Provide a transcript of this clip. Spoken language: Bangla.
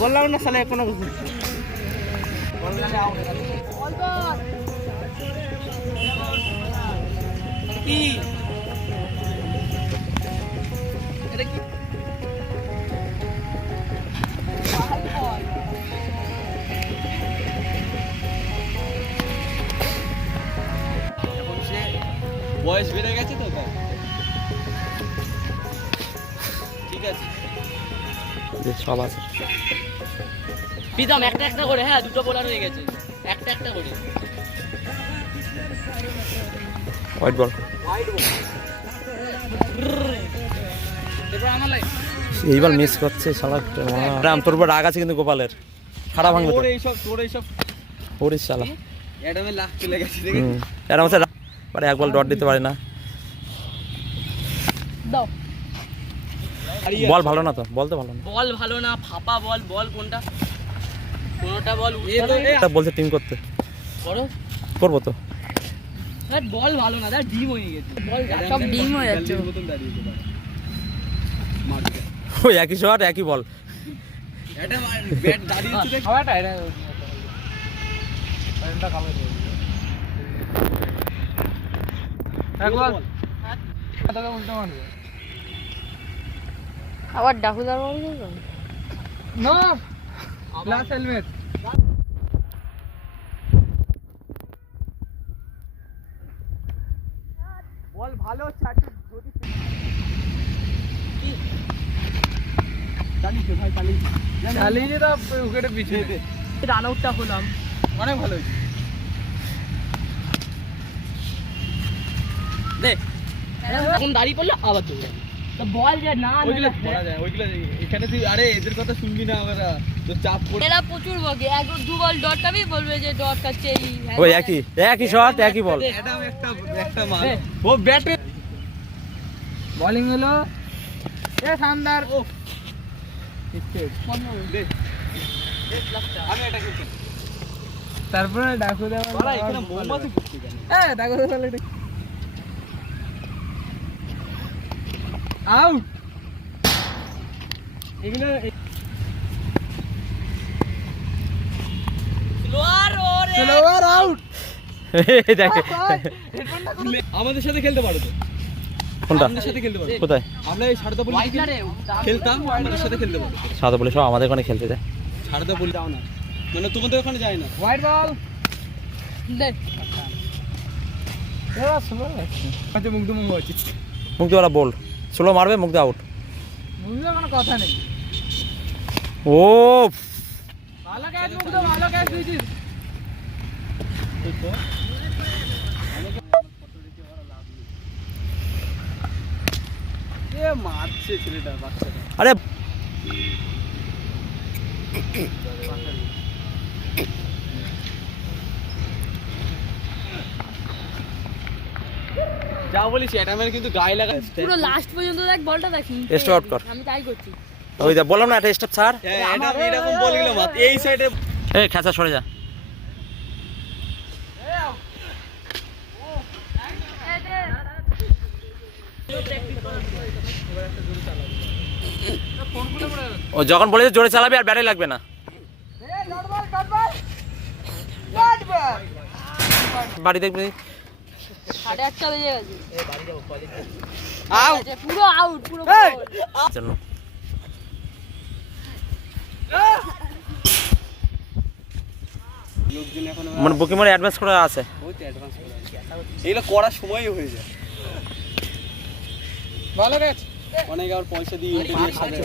বললাম না শালা এখনো কি এটা কি বয়স বেড়ে গেছে তো তাই ঠিক আছে সব আছে প্রীতম একটা একটা করে হ্যাঁ দুটো বোলার হয়ে গেছে একটা একটা করে হোয়াইট বল এইবার মিস করছে শালা রাম তোর উপর রাগ আছে কিন্তু গোপালের খারাপ ভাঙবে তোর এইসব ওরে শালা অ্যাডামে লাখ চলে গেছে দেখে এরকম আছে মানে এক বল ডট দিতে পারে না দাও বল ভালো না তো বল তো ভালো না বল ভালো না ফাপা বল কোনটা কোনটা বল এটা বলছে টিম করতে করো করবো তো বল ভালো না দাদা ডিম হয়ে গেছে বল সব ডিম হয়ে যাচ্ছে মতন দাঁড়িয়ে ওই একই শট একই বল এটা ব্যাট দাঁড়িয়েছে দেখ হাওয়াটা এটা এটা কালো একবার দাদা উল্টো মারবে আবার ডাকুদার বল তো না গ্লাস হেলমেট বল ভালো চাটি যদি চালিয়ে তো উইকেটে পিছিয়ে রান আউটটা হলাম অনেক ভালো হয়েছে দেখ এখন দাঁড়িয়ে পড়লে আবার দেবো বল যে না ওইগুলো বলা যায় ওইগুলো এখানে তুই আরে এদের কথা শুনবি না আমরা তো চাপ পড়ে এরা প্রচুর বকে এক দু বল ডট কাবি বলবে যে ডট কাচ্ছে এই ওই একই শট একই বল এটাও একটা মাল ও ব্যাটে বোলিং হলো এ শানদার ও আমি এটা খেলছি তারপরে ডাকু দেওয়া বলা এখানে মোমবাতি ফুটছে কেন ডাকু দেওয়া এটা আউট এগুলো স্লোয়ার আউট দেখে আমাদের সাথে খেলতে পারো তো কোনটা আমাদের সাথে খেলতে পারো কোথায় আমরা এই সারদা বলি খেলতাম আমাদের সাথে খেলতে পারো সাদা বলে সব আমাদের ওখানে খেলতে যায় সারদা বলি যাও না মানে তোমাদের ওখানে যায় না হোয়াইট বল দে এরা স্লো আছে মুখ দুমুখ হচ্ছে মুক্তিওয়ালা বল স্লো মারবে মুক্তি আউট মুখে কোনো কথা নেই ও ভালো ক্যাচ মুক্ত ভালো ক্যাচ দিয়েছিস এ মারছে ছেলেটা বাচ্চাটা আরে যা বলিস এটা মানে কিন্তু গায়ে লাগা পুরো লাস্ট পর্যন্ত দেখ বলটা দেখ স্টপ আউট কর আমি তাই করছি ওই দেখ বললাম না একটা স্টপ ছাড় এটা আমি এরকম বলগুলো মাত এই সাইডে এই খেঁচা সরে যা ও যখন বলেছে জোরে চালাবি আর ব্যাটে লাগবে না বাড়ি দেখবি 8:30 বেজে গেছে আউট পুরো আউট পুরো জন্য লোকজন এখন মানে বুকিং মানে অ্যাডভান্স করা আছে বহুত অ্যাডভান্স করা এগুলো করার সময়ই হয়ে যায় ভালো গেছে অনেক আর পয়সা দিয়ে ইন্টারভিউ সাথে